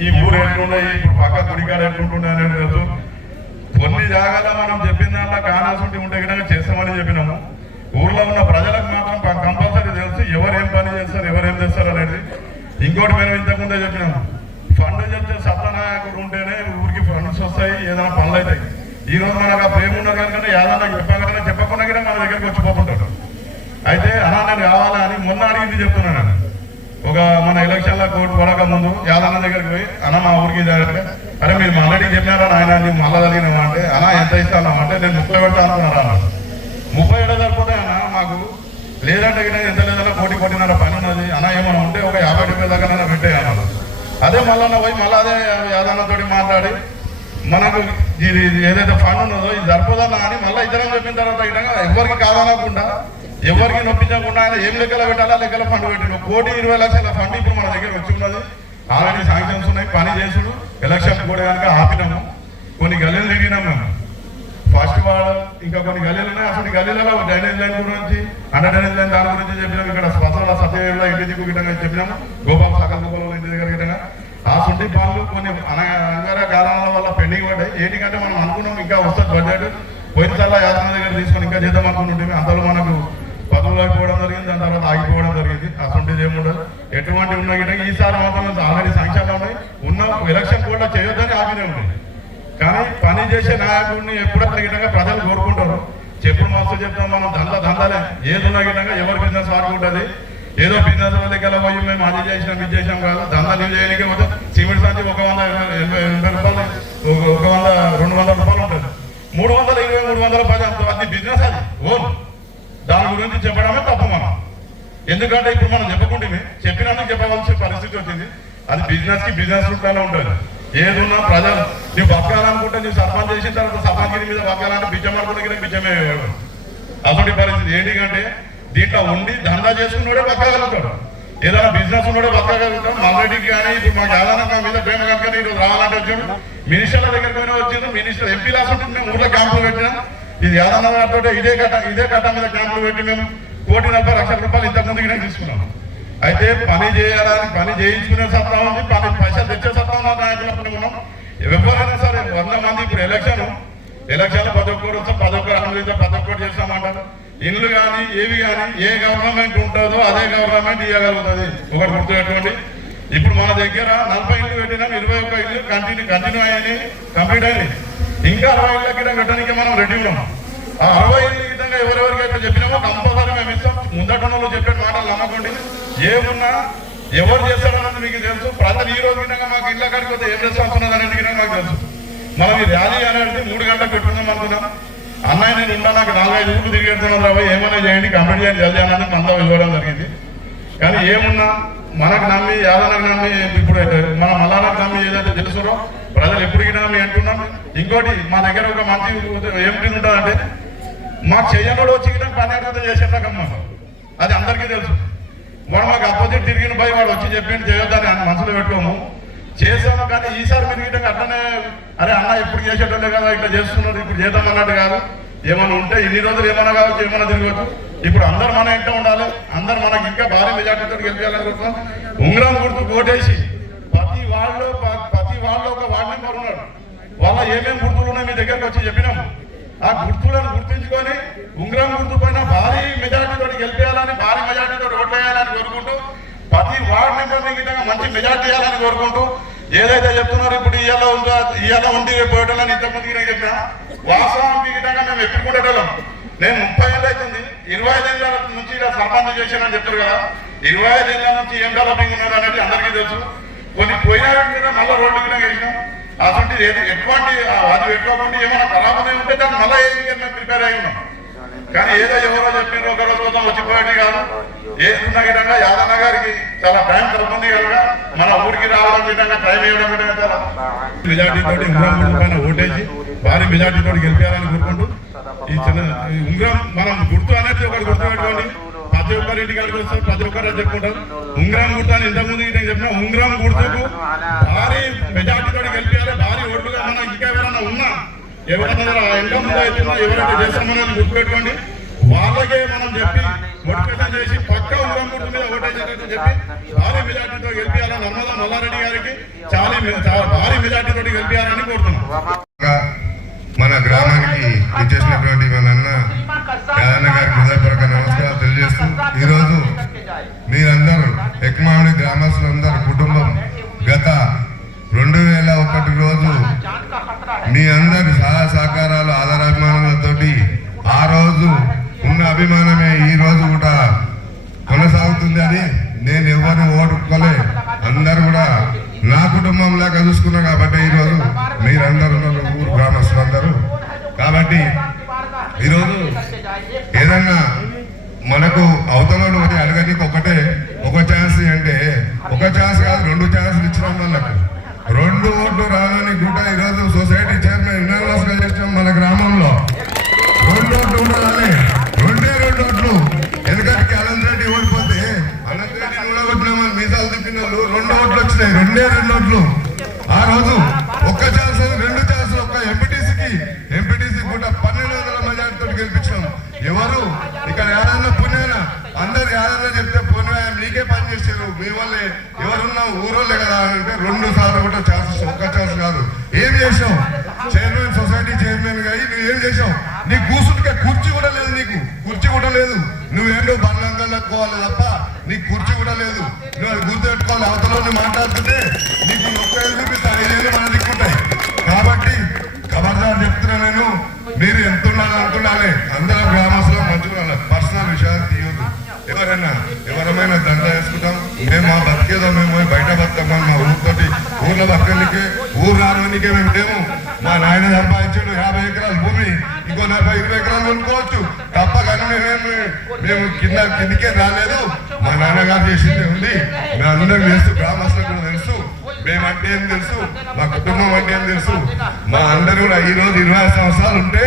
ఈ ఊరు ఎట్లున్నాయి ఇప్పుడు పక్క గుడికాడ ఎట్లుంటుండే అనేది తెలుసు. కొన్ని జాగాలో మనం చెప్పిన దాంట్లో కానాల్సి ఉంటే కనుక చేస్తామని చెప్పినాము. ఊర్లో ఉన్న ప్రజలకు మాత్రం కంపల్సరీ తెలుసు ఎవరు ఏం పని చేస్తారు ఎవరు ఏం చేస్తారు అనేది. ఇంకోటి మేము ఇంతకుముందే చెప్పినాము. ఫండ్ చెప్తే సత్యనాయకుడు ఉంటేనే ఊరికి ఫండ్స్ వస్తాయి ఏదైనా పనులు అవుతాయి. ఈ రోజు మనకు ఆ ప్రేమ ఉన్న కనుక ఏదన్నా చెప్పాకనే చెప్పకుండా కూడా మన దగ్గరికి వచ్చిపోతుంటాడు అయితే అన్నా నేను కావాలా అని మొన్న అడిగింది చెప్తున్నాను. నేను. ఒక మన ఎలక్షన్ల కోర్టు పడక ముందు యాదన్న దగ్గరికి పోయి అన్న మా ఊరికి అరే మీరు మళ్ళీ చెప్పినారా నాయన నేను మళ్ళా కలిగినావా అంటే అన్న ఎంత ఇస్తాను అంటే నేను ముప్పై పెడతా అనుకున్నారా ముప్పై ఏడో సరిపోతాయి అన్న మాకు లేదంటే ఎంత లేదన్నా కోటి కోటిన్నర పని ఉన్నది. అన్న ఏమైనా ఉంటే ఒక యాభై రూపాయల దాకా పెట్టే అన్నాడు. అదే మళ్ళా పోయి మళ్ళీ అదే యాదన్నతోటి మాట్లాడి మనకు ఇది ఏదైతే ఫండ్ ఉన్నదో ఇది సరిపోదన్నా అని మళ్ళీ ఇద్దరం చెప్పిన తర్వాత గిట్టంగా ఎవరికి కాదనకుండా ఎవరికి నొప్పించకుండా ఆయన ఏం లెక్కలు పెట్టాలా? లెక్కల ఫండ్ పెట్టిండు. కోటి ఇరవై లక్షల ఫండ్ ఇప్పుడు మన దగ్గర వచ్చి ఉన్నది. ఆల్రెడీ శాంక్షన్స్ ఉన్నాయి పని చేసుడు. ఎలక్షన్ కూడా కనుక ఆపినాము. కొన్ని గల్లీలు తిరిగినాం మేము. ఫస్ట్ వాడు ఇంకా కొన్ని గల్లీలు ఉన్నాయి. అసలు గల్లీలలో డ్రైనేజ్ లైన్ గురించి అండర్ డ్రైనేజ్ లైన్ దాని గురించి చెప్పినాము ఇక్కడ స్వతంత్ర సత్యవేళ ఇంటి దిక్కు గిట్టంగా చెప్పినాము. గోపాల్ సకల గోపాల ఇంటి దగ్గర గిట్టంగా. ఆ సుంటి పనులు కొన్ని అన- అనివార్య కారణాల వల్ల పెండింగ్ పడ్డాయి. ఏంటికంటే మనం అనుకున్నాం ఇంకా వస్తుంది బడ్జెట్. పోయినసార్లు యాత్ర దగ్గర తీసుకొని ఇంకా చేద్దాం అనుకుంటుంటే అంతలో మనకు పదవులు పోవడం జరిగింది దాని తర్వాత ఆగిపోవడం జరిగింది. అసెంబ్లీ ఏముండదు ఎటువంటి ఉన్న గిట్టంగా ఈసారి మాత్రం ఆల్రెడీ సంఖ్యలో ఉన్నాయి ఉన్న ఎలక్షన్ కూడా చేయొద్దని ఆగినే ఉన్నాయి కానీ పని చేసే నాయకుడిని ఎప్పుడు తగినగా ప్రజలు కోరుకుంటారు. చెప్పుడు మస్తు చెప్తాం మనం దంద దందలే ఏది ఉన్న గిట్టంగా ఎవరి బిజినెస్ వాడుకుంటుంది ఏదో బిజినెస్ దగ్గర పోయి మేము అది చేసినాం ఇది చేసినాం కాదు. దందలు చేయడానికి పోతే సిమెంట్ సంచి ఒక వంద ఎనభై రూపాయలు ఒక- ఒక వంద రెండు వందల రూపాయలు ఉంటుంది. మూడు వందల ఇరవై మూడు వందల పది అంత అది బిజినెస్ అది ఓన్. దాని గురించి చెప్పడమే తప్ప మనం. ఎందుకంటే ఇప్పుడు మనం చెప్పకుంటే చెప్పినందుకు చెప్పవలసిన పరిస్థితి వచ్చింది. అది బిజినెస్కి బిజినెస్ రూపంలో ఉంటుంది. ఏదున్నా ప్రజలు నువ్వు బతకాలనుకుంటే నువ్వు సర్పంచ్ చేసిన తర్వాత సర్పంచ్ మీద బతకాలంటే బిచ్చం అనుకుంటే బిచ్చమే అటువంటి పరిస్థితి ఏంటికంటే దీంట్లో ఉండి దందా చేసుకున్నాడే బతకగలుగుతాడు. ఏదైనా బిజినెస్ ఉన్నాడే బతకగలుగుతాడు. మల్లరెడ్డికి కానీ ఇప్పుడు మాకు ఏదైనా మీద ప్రేమ కనుక నేను రావాలంటే వచ్చాడు. మినిస్టర్ల దగ్గర పోయినా వచ్చిండు. మినిస్టర్ ఎంపీ లాస్ ఉంటుంది. మేము ఊర్లో క్యాంపులు పెట్టినా. ఇది యాదన్న ఇదే కట్ట ఇదే కట్ట మీద క్యాంపులు పెట్టి మేము కోటి నలభై లక్షల రూపాయలు ఇంతకు ముందు గిట్ట తీసుకున్నాం. అయితే పని చేయాలని పని చేయించుకునే సత్తా ఉంది పని పైసలు తెచ్చే సత్తా ఉన్న నాయకులు ఉన్నాం. ఎవరైనా సరే వంద మంది ఇప్పుడు ఎలక్షన్ ఎలక్షన్ ప్రతి ఒక్కరు వస్తే ప్రతి ఒక్కరు అనుమతిస్తే ప్రతి చేస్తామంటారు. ఇల్లు కానీ ఏవి కానీ ఏ గవర్నమెంట్ ఉంటుందో అదే గవర్నమెంట్ ఇవ్వగలుగుతుంది ఒకటి గుర్తుపెట్టుకోండి. ఇప్పుడు మన దగ్గర నలభై ఇల్లు పెట్టినాం ఇరవై ఒక్క ఇల్లు కంటిన్యూ కంటిన్యూ అయ్యాయి కంప్లీట్ అయింది ఇంకా అరవై ఏళ్ళ కింద పెట్టడానికి మనం రెడీ ఉన్నాం. ఆ అరవై ఏళ్ళ విధంగా ఎవరెవరికి అయితే చెప్పినామో కంపల్సరీ మేము ఇస్తాం. ముందట వాళ్ళు చెప్పే మాటలు నమ్మకండి. ఏమున్నా ఎవరు చేస్తారన్నది మీకు తెలుసు. ప్రజలు ఈ రోజు విధంగా మాకు ఇళ్ళ కాడికి వస్తే ఏం చేస్తామన్నది అనేది విధంగా మాకు తెలుసు. మనం ఈ ర్యాలీ అనేది మూడు గంటలకు పెట్టుకుందాం అనుకున్నాం అన్నయ్య నేను ఉన్నా నాకు నాలుగైదు ఊళ్ళు తిరిగెడుతున్నాను రాబోయే ఏమైనా చేయండి కంప్లీట్ చేయండి జల్దీ అన్నది మనలో వెళ్ళడం జరిగింది. కానీ ఏమున్నా మనకు నమ్మి యాదనకు నమ్మి ఇప్పుడు మన మల్లాలకు నమ్మి ఏదైతే తెలుసురో ప్రజలు ఎప్పుడు నమ్మి అంటున్నాం. ఇంకోటి మా దగ్గర ఒక మంచి ఏమిటి ఉంటుందంటే మాకు చెయ్యనోడు వచ్చి పని చేసేటమ్మా అది అందరికీ తెలుసు. వాడు మాకు అపోజిట్ తిరిగిన పోయి వాడు వచ్చి చెప్పింది చేయొద్దని అని మనసులో పెట్టుకోము. చేసాము కానీ ఈసారి మీరు గిట్ట అట్లనే అరే అన్న ఇప్పుడు చేసేటోళ్ళే కదా ఇట్లా చేస్తున్నారు ఇప్పుడు చేద్దాం అన్నట్టు కాదు. ఏమైనా ఉంటే ఇన్ని రోజులు ఏమైనా కావచ్చు ఏమైనా తిరగవచ్చు. ఇప్పుడు అందరు మన ఇంట్లో ఉండాలి. అందరు మనకి ఇంకా భారీ మెజార్టీతో గెలిపించాలనుకుంటున్నాం ఉంగరం గుర్తు కోటేసి ప్రతి వాళ్ళు ప్రతి వాళ్ళు ఒక వార్డు మెంబర్ ఉన్నాడు వాళ్ళ ఏమేమి గుర్తులు ఉన్నాయి మీ దగ్గరకు వచ్చి చెప్పినాము ఆ గుర్తులను గుర్తించుకొని ఉంగరం గుర్తు పైన భారీ మెజార్టీతో గెలిపేయాలని భారీ మెజార్టీతో ఓట్లేయాలని కోరుకుంటూ ప్రతి వార్డు మెంబర్ని గిట్టగా మంచి మెజార్టీ ఇవ్వాలని కోరుకుంటూ ఏదైతే చెప్తున్నారో ఇప్పుడు ఇవాళ ఉందో ఇవాళ ఉండి పోయేటోళ్ళని ఇంతకుముందు నేను చెప్పిన. వాస్తవానికి గిట్టగా మేము ఎప్పుడు కొట్టేటోళ్ళం నేను ముప్పై ఏళ్ళు అవుతుంది. ఇరవై ఐదు ఏళ్ళ నుంచి ఇలా సర్పంచ్ చేశానని చెప్తారు కదా. ఇరవై ఐదు ఏళ్ళ నుంచి ఏం డెవలపింగ్ ఉన్నది అనేది అందరికీ తెలుసు. కొన్ని పోయిన కూడా మళ్ళీ రోడ్డు కూడా వేసినాం. అసలు ఏది ఎటువంటి అది పెట్టుకోకుండా ఏమైనా ఖరాబ్ ఉంటే దాన్ని మళ్ళీ ఏది ప్రిపేర్ అయి ఉన్నాం. కానీ ఏదో ఎవరో చెప్పిన ఒక రోజు కోసం వచ్చిపోయాడు కాదు. ఏదున్న విధంగా యాదన్న గారికి చాలా టైం తగ్గుంది కనుక మన ఊరికి రావడం విధంగా టైం ఇవ్వడం విధంగా చాలా. మెజార్టీ తోటి పైన ఓటేసి భారీ మెజార్టీ తోటి గెలిపారని కోరుకుంటూ ఈ చిన్న ఉంగరం మనం గుర్తు అనేది ఒకటి గుర్తు పెట్టుకోండి ప్రతి ఒక్కరి ఇంటికి కలిగి వస్తారు ప్రతి ఒక్కరు చెప్పుకుంటారు. ఉంగరం గుర్తు అని ఇంతకుముందు నేను చెప్పిన ఉంగరం గుర్తుకు భారీ మెజార్టీతో తోటి భారీ ఓట్లుగా మనం ఇంకా ఎవరైనా ఉన్నా ఎవరైనా ఇంకా ముందు అవుతున్నా ఎవరైతే గుర్తు గుర్తుపెట్టుకోండి. వాళ్ళకే మనం చెప్పి మోటివేషన్ చేసి పక్క ఉంగరం గుర్తు మీద ఓటేసేటట్టు చెప్పి భారీ మెజార్టీతో గెలిపించాలని నర్మదా మల్లారెడ్డి గారికి చాలా భారీ మెజార్టీతో గెలిపించాలని కోరుతున్నాం. మన గ్రామానికి ఇచ్చేసినటువంటి మన అన్న యాదన్న గారికి హృదయపూర్వక నమస్కారాలు తెలియజేస్తూ ఈరోజు మీరందరూ ఎక్మామిడి గ్రామస్తులందరూ కుటుంబం గత రెండు వేల ఒకటి రోజు మీ అందరి సహాయ సహకారాలు ఆధారాభిమానాలతోటి ఆ రోజు ఉన్న అభిమానమే ఈ రోజు కూడా కొనసాగుతుంది అని నేను ఎవరిని ఓడుకోలే అందరూ కూడా నా కుటుంబం లాగా చూసుకున్నా కాబట్టి ఈరోజు మీరందరూ ఉన్నారు, ఊరు గ్రామస్తులందరూ కాబట్టి ఈరోజు ఏదన్నా మనకు అవతలలో ఒకటి అడగడానికి ఒకటే ఒక ఛాన్స్ అంటే ఒక ఛాన్స్ కాదు రెండు ఛాన్సులు ఇచ్చినాం వాళ్ళకు రెండు ఓట్లు రానని గుట్ట ఈరోజు సొసైటీ చైర్మన్ యునానిమస్గా చేసాం మన గ్రామంలో రెండు ఓట్లు ఉండాలి రెండే రెండు ఓట్లు ఎందుకంటే అనంత్ రెడ్డి ఓడిపోతే అనంత్ రెడ్డి ఊడగొట్టినామని మీసాలు వాళ్ళు రెండు ఓట్లు వచ్చినాయి. రెండే రెండు ఓట్లు. ఆ రోజు ఒక్క ఛాన్స్ రెండు ఛాన్స్ ఒక్క ఎంపీటీసీకి ఎంపీటీసీ కూడా పన్నెండు వందల మెజార్టీతో గెలిపించాం. ఎవరు? ఇక్కడ యాదన్న పుణ్యాన? అందరు యాదన్న చెప్తే పుణ్య నీకే పని చేసారు. మీ వల్లే. ఎవరున్నా ఊరోళ్ళే కదా అని అంటే రెండు సార్లు కూడా ఛాన్సెస్ ఒక్క ఛాన్స్ కాదు. ఏం చేసావు చైర్మన్ సొసైటీ చైర్మన్గా అయ్యి నువ్వు ఏం చేసావు నీకు కూర్చుంటే కుర్చీ కూడా లేదు నీకు. కుర్చీ కూడా లేదు. నువ్వేంటో బండ్లంగల్లుకోవాలి తప్ప లేదు. నువ్వు అది గుర్తు పెట్టుకోవాలి అవతల మాట్లాడుతుంటే నీకు ఒక్క ఏళ్ళు ఐదేళ్ళు మన దిక్కుంటాయి కాబట్టి ఖబర్దారు చెప్తున్నా నేను. మీరు ఎంత ఉండాలి అనుకున్నాలే అందరం గ్రామస్తులు మంచిగా పర్సనల్ విషయాలు తీయొద్దు. ఎవరైనా ఎవరమైనా దండ వేసుకుంటాం. మేము మా బతికేదో మేము బయట బతుకమ్మా మా ఊరితోటి ఊర్లో బతకనికే ఊరు రానికే మేము లేము. మా నాయన సంపాదించాడు యాభై ఎకరాల భూమి. ఇంకో నలభై ఇరవై ఎకరాలు కొనుక్కోవచ్చు. తప్ప కానీ మేము మేము కింద కిందికే రాలేదు. మా నాన్నగారు చేసింది ఉంది మేము అందరం తెలుసు గ్రామస్తులకు కూడా తెలుసు. మేమంటే ఏం తెలుసు? మా కుటుంబం అంటే ఏం తెలుసు? మా అందరూ కూడా ఈ రోజు ఇరవై సంవత్సరాలు ఉంటే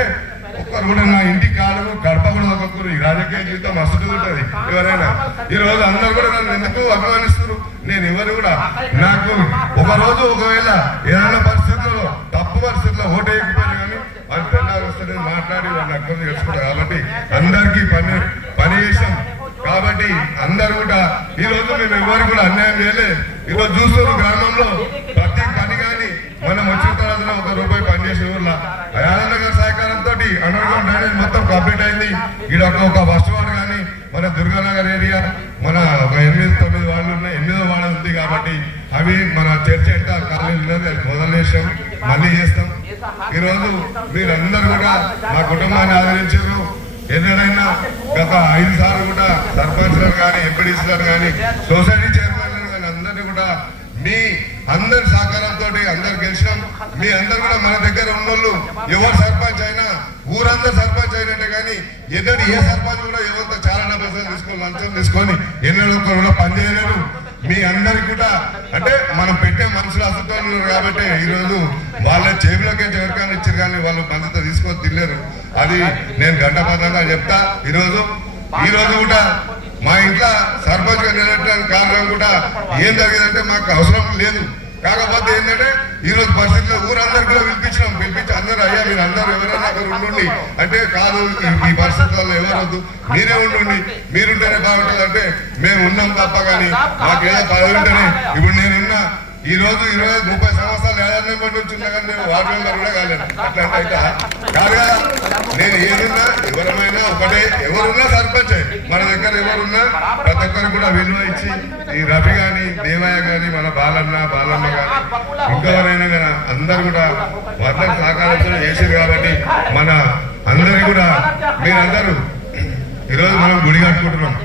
ఒక్కరు కూడా నా ఇంటికి కాదు గడప కూడా ఒక్కొక్కరు ఈ రాజకీయ జీవితం మస్తు ఉంటది. ఎవరైనా? ఈ రోజు అందరూ కూడా నన్ను ఎందుకు అభిమానిస్తారు నేను ఎవరు కూడా? నాకు ఒక రోజు ఒకవేళ ఏదైనా పరిస్థితుల్లో తప్పు పరిస్థితుల్లో ఓటు వేయకపోయినా కానీ వాళ్ళు తెల్లారి వస్తే నేను మాట్లాడి వాళ్ళని అక్కడ తెలుసుకుంటారు కాబట్టి అందరికీ పని పని చేసాం కాబట్టి అందరూ కూడా ఈ రోజు మేము ఎవరు కూడా అన్యాయం చేయలేదు. ఈరోజు చూస్తున్న గ్రామంలో ప్రతి పని కానీ మనం వచ్చిన తర్వాత ఒక రూపాయి పని చేసే ఊర్లో అయానగర్ సహకారంతో అండర్గ్రౌండ్ డ్రైనేజ్ మొత్తం కంప్లీట్ అయింది. ఇక్కడ ఒక ఫస్ట్ వార్డు కానీ మన దుర్గానగర్ ఏరియా మన ఒక ఎనిమిది తొమ్మిది వాళ్ళు ఉన్నాయి ఎనిమిదో వాడ ఉంది కాబట్టి అవి మన చర్చ ఎంత కాలేజీ మొదలు చేసాం మళ్ళీ చేస్తాం. ఈ రోజు మీరందరూ కూడా మా కుటుంబాన్ని ఆదరించారు. ఎన్నడైనా గత ఐదు సార్లు గారు కానీ ఎంపీడీసీ గారు కానీ సొసైటీ చైర్మన్ కానీ అందరినీ కూడా మీ అందరి సహకారంతో అందరు గెలిచినాం. మీ అందరు కూడా మన దగ్గర ఉన్నోళ్ళు ఎవరు సర్పంచ్ అయినా ఊరందరూ సర్పంచ్ అయినట్టే కానీ ఎన్నడూ ఏ సర్పంచ్ కూడా ఎవరితో చాలా డబ్బులు తీసుకొని లంచం తీసుకొని ఎన్నడూ కూడా పనిచేయలేరు మీ అందరికి కూడా అంటే మనం పెట్టే మనుషులు అసలు కాబట్టి ఈరోజు వాళ్ళ చేతిలోకి ఎవరికైనా ఇచ్చారు కానీ వాళ్ళు మద్దతు తీసుకొని తినలేరు. అది నేను గంటపదంగా చెప్తా. ఈరోజు ఈరోజు కూడా మా ఇంట్లో సర్పంచ్గా నిలబడడానికి కారణం కూడా. ఏం జరిగిందంటే మాకు అవసరం లేదు. కాకపోతే ఏంటంటే ఈ రోజు పరిస్థితుల్లో ఊరందరికీ కూడా పిలిపించినాం పిలిపించి అందరూ అయ్యా మీరు అందరూ ఎవరైనా అక్కడ ఉండండి. అంటే కాదు ఈ- పరిస్థితుల్లో ఎవరొద్దు మీరే ఉండండి. మీరుంటేనే బాగుంటుంది. అంటే మేము ఉన్నాం తప్ప కానీ మాకు ఏదో పదవి ఉంటేనే. ఇప్పుడు నేనున్నా ఈ రోజు ఇరవై ముప్పై సంవత్సరాలు ఏదన్నా పట్టి వచ్చిందా కానీ నేను వార్డు మెంబర్ కూడా కాలేదు అట్లా అయితే కాదు కదా? నేను ఏదున్నా ఎవరమైనా ఒకటే ఎవరున్నా సర్పంచ్ మన దగ్గర ఎవరున్నా ప్రతి ఒక్కరికి కూడా విలువ ఇచ్చి ఈ రవి కానీ దేవయ్య కానీ మన బాలన్న బాలమ్మ కానీ ఇంకెవరైనా కానీ అందరు కూడా వర్ధన సహకారంతో చేసారు కాబట్టి మన అందరి కూడా మీరందరూ ఈరోజు మనం గుడి కట్టుకుంటున్నాం.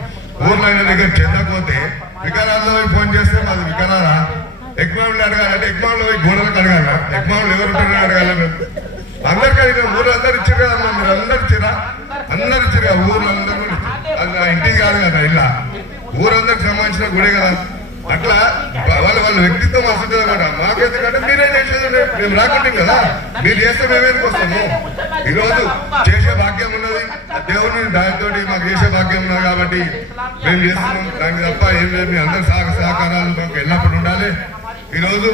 ఊర్లో అయిన దగ్గర చెందకపోతే వికరాల్లో పోయి ఫోన్ చేస్తే మాది వికరాలా ఎగ్మాములు అడగాలంటే ఎగ్మాములు పోయి గోడలకు అడగాల. ఎగ్మాములు ఎవరు ఉంటారని అందరికీ అడిగిన ఊరు అందరు ఇచ్చారు కదా మీరు అందరు చిరా అందరు ఇచ్చారు కదా ఊర్లో అందరూ అది నా ఇంటికి కాదు కదా ఇలా ఊరందరికి సంబంధించిన గుడే కదా. అట్లా వాళ్ళ వాళ్ళ వ్యక్తిత్వం వస్తుంది అనమాట మాకెందుకంటే మీరే చేసేది మేము రాకుంటాం కదా. మీరు చేస్తే మేమేందుకు వస్తాము? ఈరోజు చేసే భాగ్యం ఉన్నది. దేవుడిని దేవుని దానితోటి మాకు చేసే భాగ్యం ఉన్నది కాబట్టి మేము చేస్తున్నాం. దానికి తప్ప ఏం లేదు. మీ అందరి సహకారాలు మాకు ఎల్లప్పుడు ఉండాలి. ఈరోజు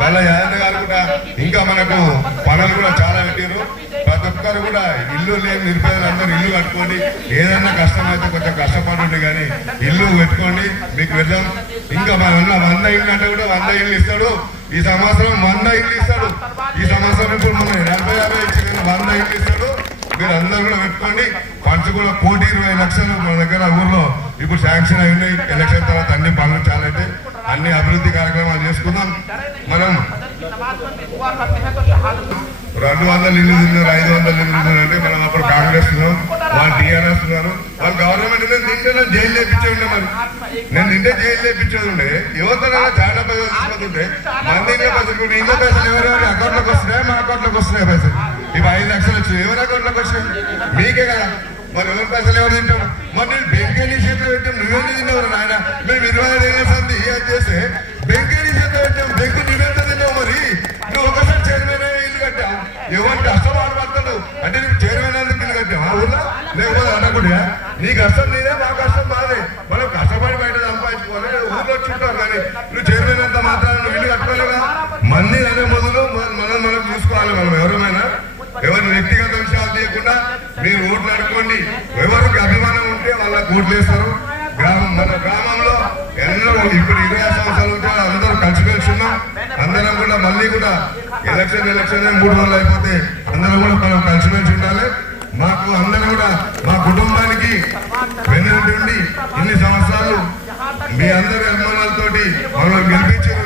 వాళ్ళ యాదన్న గారు కూడా ఇంకా మనకు పనులు కూడా చాలా పెట్టారు ప్రతి ఒక్కరు కూడా ఇల్లు లేని నిరుపేదలు అందరూ ఇల్లు కట్టుకోండి. ఏదన్నా కష్టం అయితే కొంచెం కష్టపడండి కానీ ఇల్లు పెట్టుకోండి. మీకు వెళ్దాం ఇంకా మన ఉన్న వంద ఇల్లు అంటే కూడా వంద ఇల్లు ఇస్తాడు. ఈ సంవత్సరం వంద ఇల్లు ఇస్తాడు. ఈ సంవత్సరం ఇప్పుడు మనం నలభై యాభై ఇచ్చి వంద ఇల్లు ఇస్తాడు. మీరు అందరూ కూడా పెట్టుకోండి. ఫండ్స్ కూడా కోటి ఇరవై లక్షలు మన దగ్గర ఊర్లో ఇప్పుడు శాంక్షన్ అయినాయి ఎలక్షన్ తర్వాత అన్ని పనులు చాలా అయితే అన్ని అభివృద్ధి కార్యక్రమాలు చేసుకుందాం. మనం రెండు వందల ఇల్లు తిన్నారు ఐదు వందల ఇల్లు తిన్నారు అంటే మనం అప్పుడు కాంగ్రెస్ వాళ్ళు టీఆర్ఎస్ ఉన్నారు వాళ్ళు గవర్నమెంట్ నేను తింటే జైలు లేపించే ఉండే మరి. నేను తింటే జైలు లేపించేది ఉండే. యువతలో చాలా పైసలు తీసుకుంటుంటే మంది ఇంట్లో పైసలు ఇప్పుడు పైసలు ఎవరెవరి అకౌంట్లోకి వస్తున్నాయి? మా అకౌంట్లోకి వస్తున్నాయి పైసలు? ఇవి ఐదు లక్షలు వచ్చినాయి ఎవరి అకౌంట్లోకి వచ్చినాయి మీకే కదా. మరి ఎవరి పైసలు ఎవరు తింటారు? మరి నేను బెంకేని ఎవరికి అసలు ఆడబడతాడు? అంటే నువ్వు చైర్మన్ అందుకు కట్టావు? ఆ లేకపోతే అనకుండా నీ కష్టం నీదే మా కష్టం మాదే మనం కష్టపడి బయట సంపాదించుకోవాలి. ఊళ్ళో చుట్టాం కానీ నువ్వు చైర్మన్ అంత మాత్రం నువ్వు ఇల్లు కట్టుకోలేవా? మంది అనే మొదలు మనం మనం చూసుకోవాలి మనం ఎవరమైనా. ఎవరి వ్యక్తిగత విషయాలు తీయకుండా మీరు ఓట్లు అడుకోండి ఎవరికి అభిమానం ఉంటే వాళ్ళకి ఓట్లు వేస్తారు. గ్రామం మన గ్రామంలో ఎన్నో ఇప్పుడు ఇరవై సంవత్సరాలు ఉంటే అందరూ కలిసిమెలిసి ఉన్నాం అందరం కూడా ఎలక్షన్ ఎలక్షన్ మూడు రోజులు అయిపోతే అందరం కూడా మనం కలిసిమెలిసి ఉండాలి. మాకు అందరం కూడా మా కుటుంబానికి వెన్నుండి ఇన్ని సంవత్సరాలు మీ అందరి అభిమానాలతోటి మనం గెలిపించారు.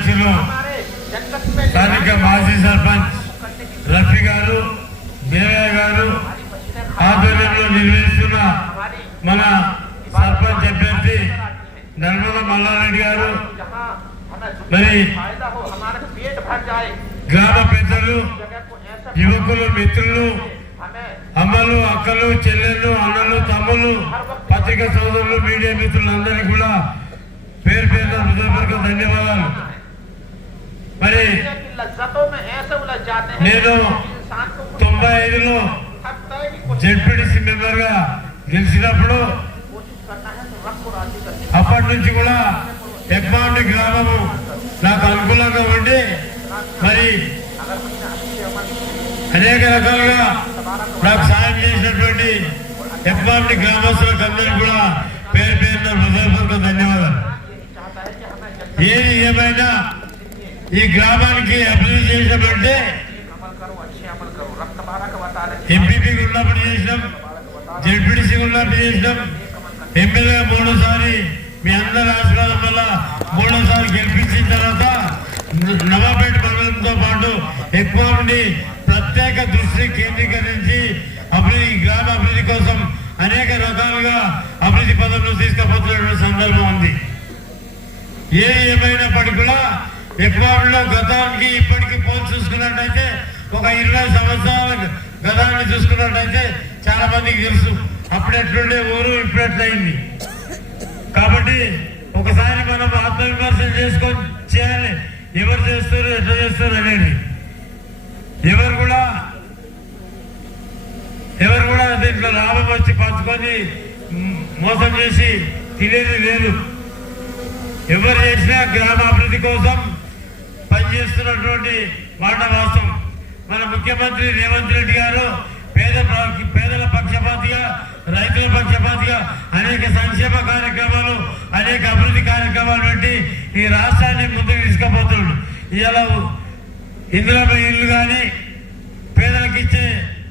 సభాధ్యక్షులు స్థానిక మాజీ సర్పంచ్ రఫీ గారు దేవయ్య గారు ఆధ్వర్యంలో నిర్వహిస్తున్న మన సర్పంచ్ అభ్యర్థి నర్మద మల్లారెడ్డి గారు మరి గ్రామ పెద్దలు యువకులు మిత్రులు అమ్మలు అక్కలు చెల్లెళ్ళు అన్నలు తమ్ముళ్ళు పత్రికా సోదరులు మీడియా మిత్రులందరికీ కూడా పేరు పేరున హృదయపూర్వక ధన్యవాదాలు. మరి నేను తొంభై ఐదులో జడ్పీటీసీ మెంబర్గా గెలిచినప్పుడు అప్పటి నుంచి కూడా ఎక్మాండి గ్రామము నాకు అనుకూలంగా ఉండి మరి అనేక రకాలుగా నాకు సాయం చేసినటువంటి ఎక్మాండి గ్రామస్తులకు అందరికీ కూడా పేరు పేరున హృదయపూర్వక ధన్యవాదాలు. ఏది ఏమైనా ఈ గ్రామానికి అభివృద్ధి చేసినప్పుడంటే ఎంపీపీ ఉన్నప్పుడు చేసినాం జడ్పీడీసీ ఉన్నప్పుడు చేసినాం. ఎమ్మెల్యే మూడోసారి మీ అందరి ఆశీర్వాదం వల్ల మూడోసారి గెలిపించిన తర్వాత నవాబేట మండలంతో పాటు ఎక్కువ నుండి ప్రత్యేక దృష్టి కేంద్రీకరించి అభివృద్ధి గ్రామ అభివృద్ధి కోసం అనేక రకాలుగా అభివృద్ధి పదవులు తీసుకుపోతున్నటువంటి సందర్భం ఉంది. ఏ ఏమైనప్పటికీ కూడా ఎక్కువలో గతానికి ఇప్పటికి పోల్ చూసుకున్నట్టయితే ఒక ఇరవై సంవత్సరాల గతాన్ని చూసుకున్నట్టయితే చాలా మందికి తెలుసు. అప్పుడు ఎట్లుండే ఊరు ఇప్పుడు ఎట్లయింది? కాబట్టి ఒకసారి మనం ఆత్మవిమర్శన చేసుకొని చేయాలి. ఎవరు చేస్తారు ఎట్లా చేస్తారు అనేది. ఎవరు కూడా ఎవరు కూడా దీంట్లో లాభం వచ్చి పంచుకొని మోసం చేసి తినేది లేదు. ఎవరు చేసినా గ్రామాభివృద్ధి కోసం పనిచేస్తున్నటువంటి మాట వాస్తవం మన ముఖ్యమంత్రి రేవంత్ రెడ్డి గారు పేద పేదల పక్షపాతిగా రైతుల పక్షపాతిగా అనేక సంక్షేమ కార్యక్రమాలు అనేక అభివృద్ధి కార్యక్రమాలు పెట్టి ఈ రాష్ట్రాన్ని ముందుకు తీసుకుపోతున్నాడు ఇలా ఇందులో ఇల్లు కానీ పేదలకు ఇచ్చే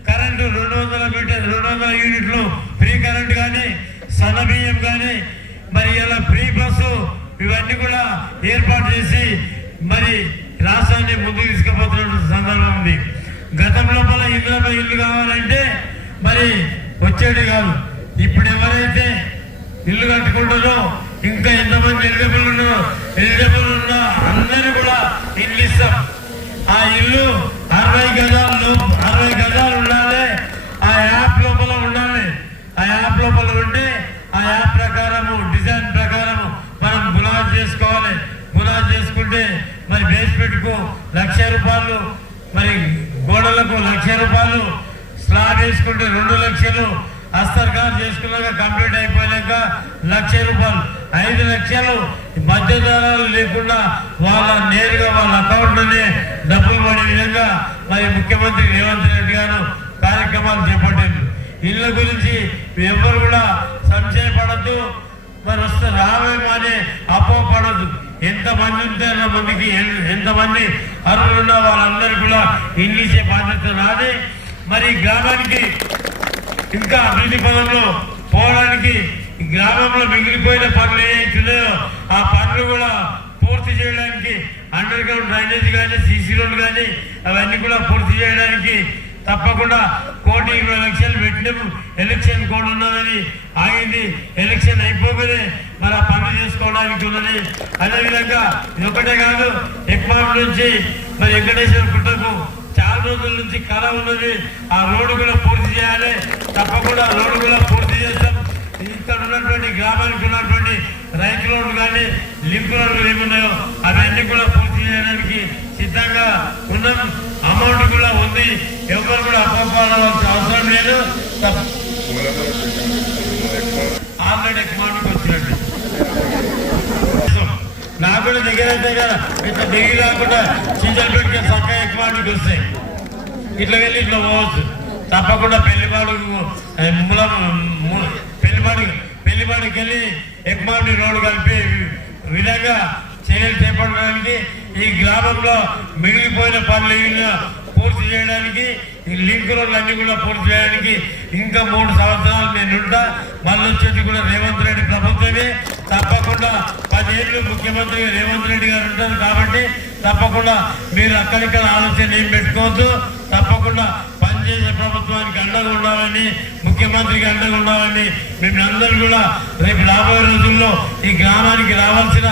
కరెంటు రెండు వందల మీటర్ రెండు వందల యూనిట్లు ఫ్రీ కరెంట్ కానీ సన్నబియ్యం కానీ మరి ఇలా ఫ్రీ బస్సు ఇవన్నీ కూడా ఏర్పాటు చేసి మరి రాష్ట్రాన్ని ముందుకు తీసుకుపోతున్న సందర్భం ఉంది. గతం లోపల ఇళ్ళపై ఇల్లు కావాలంటే మరి వచ్చేది కాదు. ఇప్పుడు ఎవరైతే ఇల్లు కట్టుకుంటారో ఇంకా ఎంతమంది ఎలిజిబుల్ ఉన్నారో ఎలిజిబుల్ ఉన్న అందరూ కూడా ఇల్లు ఇస్తాం ఆ ఇల్లు అరవై గజాలు అరవై గజాలు ఉండాలి. ఆ యాప్ లోపల ఉండాలి. ఆ యాప్ లోపల ఉంటే ఆ యాప్ ప్రకారము డిజైన్ ప్రకారము మనం గులాబ్ చేసుకోవాలి. మరి బేస్మెంట్కు లక్ష రూపాయలు మరి గోడలకు లక్ష రూపాయలు స్లాబ్ వేసుకుంటే రెండు లక్షలు అస్తర్కాలు చేసుకున్నాక కంప్లీట్ అయిపోయాక లక్ష రూపాయలు. ఐదు లక్షలు మధ్యదారాలు లేకుండా వాళ్ళ నేరుగా వాళ్ళ అకౌంట్లోనే డబ్బులు పడే విధంగా మరి ముఖ్యమంత్రి రేవంత్ రెడ్డి గారు కార్యక్రమాలు చేపట్టారు. ఇళ్ళ గురించి ఎవరు కూడా సంశయపడద్దు. మరి వస్తే రావేమో అనే అపోహపడద్దు ఎంతమంది ఉంటే మందికి ఎంతమంది ఎంతమంది అర్హులున్నా వాళ్ళందరూ కూడా ఇంగ్లీషే బాధ్యత రాదే మరి గ్రామానికి ఇంకా అభివృద్ధి పదంలో పోవడానికి గ్రామంలో మిగిలిపోయిన పనులు ఏవైతున్నాయో ఆ పనులు కూడా పూర్తి చేయడానికి అండర్ గ్రౌండ్ డ్రైనేజ్ కానీ సీసీ రోడ్ కానీ అవన్నీ కూడా పూర్తి చేయడానికి తప్పకుండా కోటి ఇరవై లక్షలు పెట్టినప్పుడు ఎలక్షన్ కోడ్ ఉన్నదని ఆగింది. ఎలక్షన్ అయిపోగానే మరి ఆ పనులు చేసుకోవడానికి ఉన్నది. అదేవిధంగా ఇది ఒకటే కాదు ఎక్కువ నుంచి మరి వెంకటేశ్వర గుట్టకు చాలా రోజుల నుంచి కళ ఉన్నది. ఆ రోడ్డు కూడా పూర్తి చేయాలి. తప్పకుండా రోడ్డు కూడా పూర్తి చేస్తాం. ఇక్కడ ఉన్నటువంటి గ్రామానికి ఉన్నటువంటి రైతు రోడ్లు కానీ లింక్ రోడ్లు ఏమున్నాయో అవన్నీ కూడా పూర్తి చేయడానికి సిద్ధంగా ఉన్నాం. అమౌంట్ కూడా ఉంది. ఎవరు కూడా అపోహపడవలసిన అవసరం లేదు. ఆల్రెడీ అకౌంట్కి వచ్చినట్టు. నాకు కూడా దగ్గర అయితే కదా ఇట్లా దిగి రాకుండా సీజన్ పెట్టుకుని చక్క ఎక్కువ వస్తాయి ఇట్లా వెళ్ళి ఇట్లా పోవచ్చు. తప్పకుండా పెళ్ళిపాడు పెళ్ళిపాడు పెళ్ళిపాడుకి వెళ్ళి ఎక్కువ రోడ్డు కలిపి విధంగా చర్యలు చేపట్టడానికి ఈ గ్రామంలో మిగిలిపోయిన పనులు పూర్తి చేయడానికి ఈ లింక్ రోడ్లన్నీ కూడా పూర్తి చేయడానికి ఇంకా మూడు సంవత్సరాలు నేను ఉంటా. మళ్ళీ వచ్చేది కూడా రేవంత్ రెడ్డి ప్రభుత్వమే. తప్పకుండా పదేళ్ళు ముఖ్యమంత్రి రేవంత్ రెడ్డి గారు ఉంటారు కాబట్టి తప్పకుండా మీరు అక్కడిక్కడ ఆలోచన ఏం పెట్టుకోవద్దు. తప్పకుండా పనిచేసే ప్రభుత్వానికి అండగా ఉండాలని ముఖ్యమంత్రికి అండగా ఉండాలని మేమందరూ కూడా రేపు రాబోయే రోజుల్లో ఈ గ్రామానికి రావాల్సిన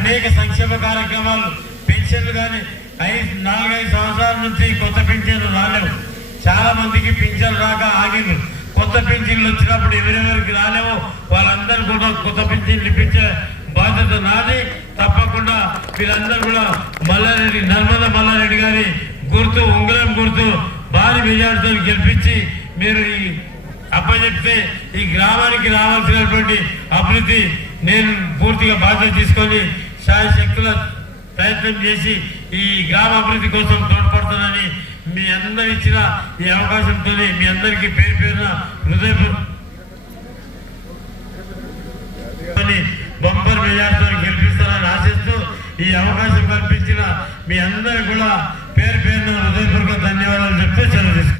అనేక సంక్షేమ కార్యక్రమాలు పెన్షన్లు కానీ ఐదు నాలుగైదు సంవత్సరాల నుంచి కొత్త పింఛన్లు రాలేవు. చాలా మందికి పింఛన్లు రాక ఆగింది. కొత్త పింఛన్లు వచ్చినప్పుడు ఎవరెవరికి రాలేవు వాళ్ళందరూ కూడా కొత్త పింఛన్లు ఇప్పించే బాధ్యత నాది. తప్పకుండా వీళ్ళందరూ కూడా మల్లారెడ్డి నర్మద మల్లారెడ్డి గారి గుర్తు ఉంగరం గుర్తు భారీ మెజార్టీతో గెలిపించి మీరు ఈ అప్పచెప్తే ఈ గ్రామానికి రావాల్సినటువంటి అభివృద్ధి నేను పూర్తిగా బాధ్యత తీసుకొని శాయశక్తుల ప్రయత్నం చేసి ఈ గ్రామ అభివృద్ధి కోసం తోడ్పడుతుందని మీ అందరు ఇచ్చిన ఈ అవకాశంతో మీ అందరికీ పేరు పేరున హృదయపూర్వక బంపర్ మెజార్టీతో గెలిపిస్తారని ఆశిస్తూ ఈ అవకాశం కల్పించిన మీ అందరికి కూడా పేరు పేరున హృదయపూర్వక ధన్యవాదాలు చెప్తే సెలవు